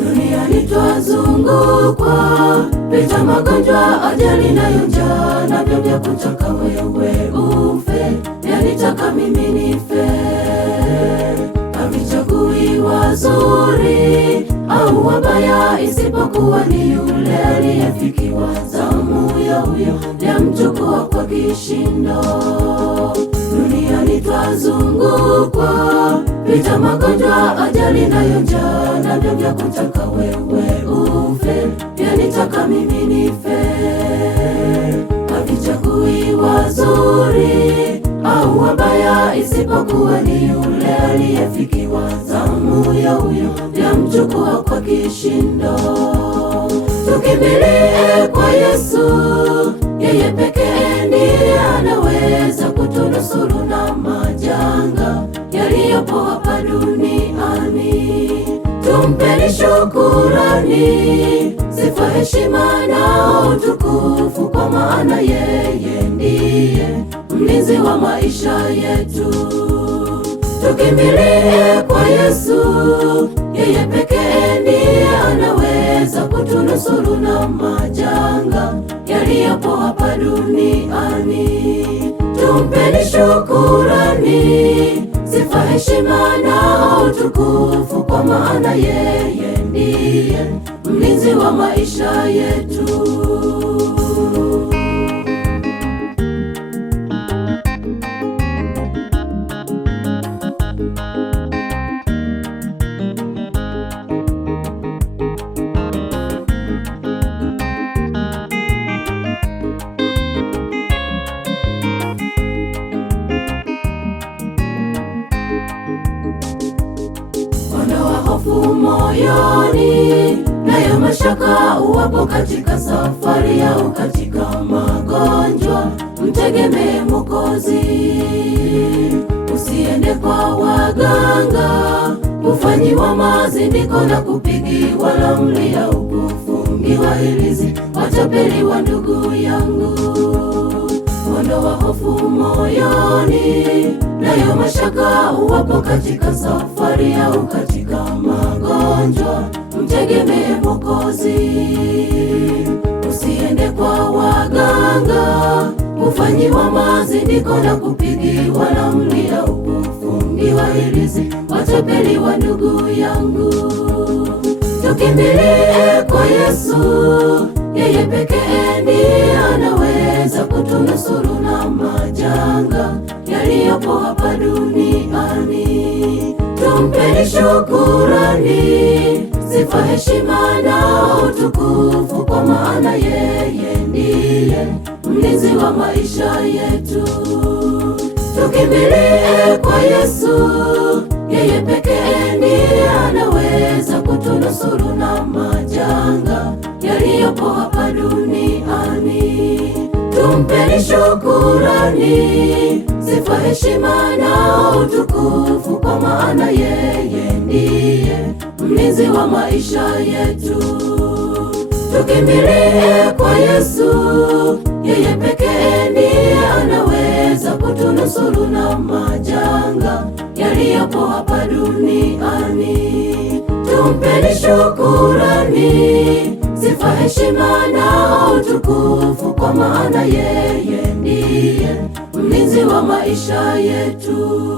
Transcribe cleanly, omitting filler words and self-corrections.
Duniani twazungukwa, vita, magonjwa, ajali na njaa, navyo vya kutaka wewe ufe, yanitaka mimi nife. Havichagui wazuri au wabaya, isipokuwa ni yule aliyefikiwa zamu ya huyo yamchukua kwa kishindo. Duniani twazungukwa, vita, magonjwa, ajali na njaa, navyo vya kutaka wewe ufe, yanitaka mimi nife. Havichagui wazuri au wabaya, isipokuwa ni yule aliyefikiwa zamu ya huyo yamchukua kwa kishindo. Tukimbilie kwa Yesu, yeye pekee ndiye anaweza kutunusuru na majanga yaliyopo hapa duniani. Tumpeni shukurani, sifa, heshima na utukufu, kwa maana yeye ndiye mlinzi wa maisha yetu. Tukimbilie kwa Yesu, yeye pekee ndiye anaweza kutunusuru na majanga yaliyopo hapa duniani. Tumpeni shukurani, sifa, heshima na utukufu, kwa maana yeye ndiye mlinzi wa maisha yetu. Ondoa hofu moyoni, nayo mashaka uwapo katika safari yao, katika magonjwa mtegemee Mwokozi. Usiende kwa waganga kufanyiwa mazindiko na kupigiwa ramli au kufungiwa hirizi, watapeliwa ndugu yangu. Ondoa hofu moyoni, nayo mashaka uwapo katika safari yao, katika magonjwa mtegemee Mwokozi. Usiende kwa waganga kufanyiwa mazindiko na kupigiwa ramli au kufungiwa hirizi, watapeliwa ndugu yangu. Tukimbilie kwa Yesu, yeye pekee ndiye anaweza kutunusuru na majanga yaliyopo hapa duniani. Tumpeni shukurani, sifa, heshima na utukufu, kwa maana yeye ndiye mlinzi wa maisha yetu. Tukimbilie kwa Yesu, yeye pekee ndiye anaweza kutunusuru na majanga yaliyopo hapa duniani. Tumpeni shukurani, sifa, heshima na utukufu, kwa maana yeye ndiye mlinzi wa maisha yetu. Tukimbilie kwa Yesu, yeye pekee ndiye anaweza kutunusuru na majanga yaliyopo hapa duniani. Tumpeni shukurani, sifa, heshima na utukufu, kwa maana yeye ndiye mlinzi wa maisha yetu.